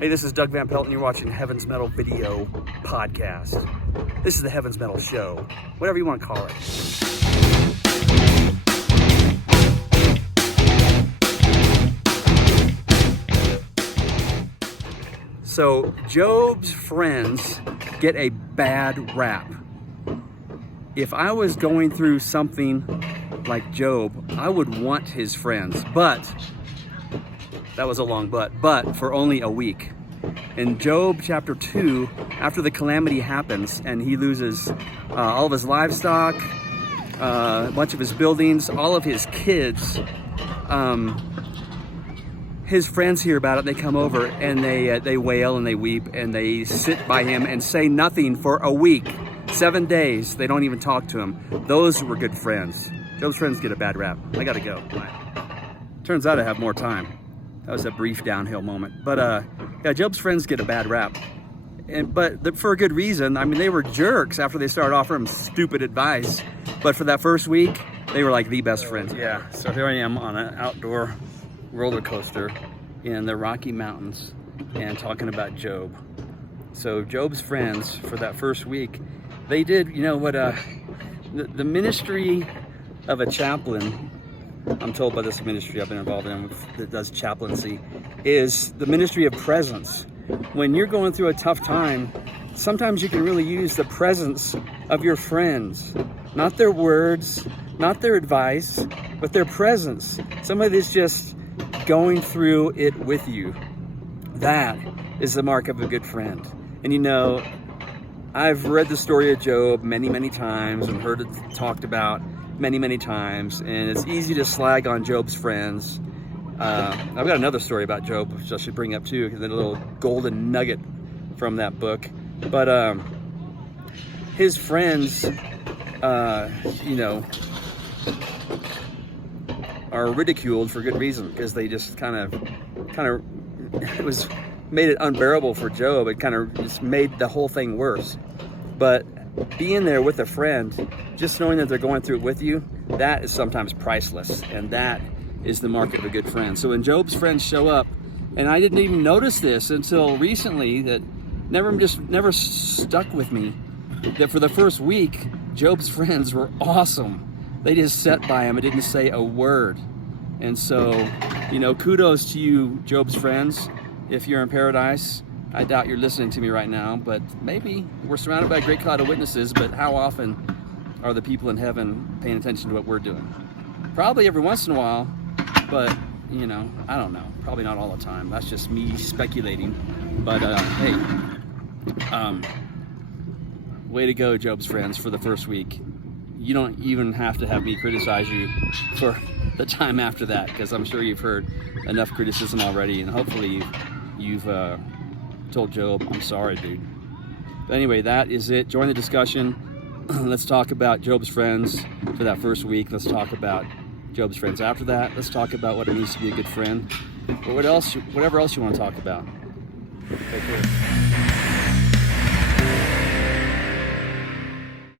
Hey, this is Doug Van Pelt, and you're watching Heaven's Metal Video Podcast. This is the Heaven's Metal Show, whatever you want to call it. So, Job's friends get a bad rap. If I was going through something like Job, I would want his friends, but that was a long but for only a week. In Job chapter 2, after the calamity happens and he loses all of his livestock, a bunch of his buildings, all of his kids, his friends hear about it. They come over and they wail and they weep and they sit by him and say nothing for a week. 7 days, they don't even talk to him. Those were good friends. Job's friends get a bad rap. I gotta go. Turns out I have more time. That was a brief downhill moment. But yeah, Job's friends get a bad rap. But for a good reason. I mean, they were jerks after they started offering him stupid advice. But for that first week, they were like the best friends. Yeah, so here I am on an outdoor roller coaster in the Rocky Mountains and talking about Job. So Job's friends for that first week, they did, you know what, the ministry of a chaplain, I'm told by this ministry I've been involved in that does chaplaincy, is the ministry of presence. When you're going through a tough time, sometimes you can really use the presence of your friends. Not their words, not their advice, but their presence. Somebody that's just going through it with you. That is the mark of a good friend. And you know, I've read the story of Job many, many times and heard it talked about many, many times, and it's easy to slag on Job's friends. I've got another story about Job, which I should bring up too, because a little golden nugget from that book. But his friends, you know, are ridiculed for good reason, because they just kind of it made it unbearable for Job. It kind of just made the whole thing worse. But being there with a friend, just knowing that they're going through it with you, that is sometimes priceless, and that is the mark of a good friend. So when Job's friends show up, and I didn't even notice this until recently, that never stuck with me, that for the first week, Job's friends were awesome. They just sat by him and didn't say a word. And so, you know, kudos to you, Job's friends. If you're in paradise, I doubt you're listening to me right now, but maybe. We're surrounded by a great cloud of witnesses, but how often are the people in heaven paying attention to what we're doing? Probably every once in a while, but, you know, I don't know. Probably not all the time. That's just me speculating. But, hey, way to go, Job's friends, for the first week. You don't even have to have me criticize you for the time after that, because I'm sure you've heard enough criticism already, and hopefully you've told Job, I'm sorry, dude. But anyway, that is it. Join the discussion. Let's talk about Job's friends for that first week. Let's talk about Job's friends after that. Let's talk about what it means to be a good friend. Or whatever else you want to talk about. Take care.